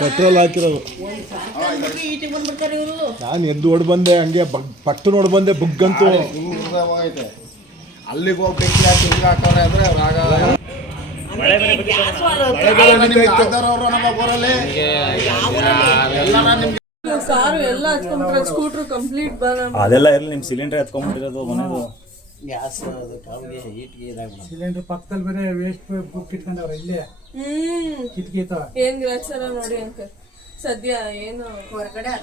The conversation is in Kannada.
ಪೆಟ್ರೋಲ್ ಹಾಕಿರೋದು ಈಚೆಗೆ ಬಂದ್ಬಿಡ್ತಾರೆ ಇವರು ನಾನು ಎದ್ದು ಓಡ್ ಬಂದೆ ಹಂಗೆ ಪಟ್ಟು ನೋಡ್ ಬಂದೆ ಬುಗ್ಗಂತೂ. ಅಲ್ಲಿಗೆ ಹೋಗಿ ಬೆಂಕಿ ಹಾಕಿ ಹಿಂಗೆ ಹಾಕವ್ರೆ ಅಂದ್ರೆ ಸಾರು ಎಲ್ಲ ಹಚ್ಕೊಂಡ್ರೆ ಸ್ಕೂಟ್ರು ಕಂಪ್ಲೀಟ್ ಅದೆಲ್ಲ ಇರಲಿ ನಿಮ್ಮ ಸಿಲಿಂಡರ್ ಎತ್ಕೊಂಡ್ಬಿಟ್ಟಿರೋದು ಮನೆದು? ಗ್ಯಾಸ್ ಅದಕ್ಕೆ ಅವ್ರಿಗೆ ಹೀಟ್ಗೆ ಇದಾಗ್ಬಿಡ ಸಿಲಿಂಡರ್ ಪಕ್ಕದಲ್ಲಿ ಬೇರೆ ವೇಸ್ಟ್ ಬುಕ್ ಇಟ್ಕೊಂಡವ್ರೆ ಇಲ್ಲೇ. ಹ್ಮ್. ಕಿಟಕಿ ಏನ್ ಗ್ರಾಚಾರ ನೋಡಿ ಅಂಕಲ್. ಸದ್ಯ ಏನು ಹೊರಗಡೆ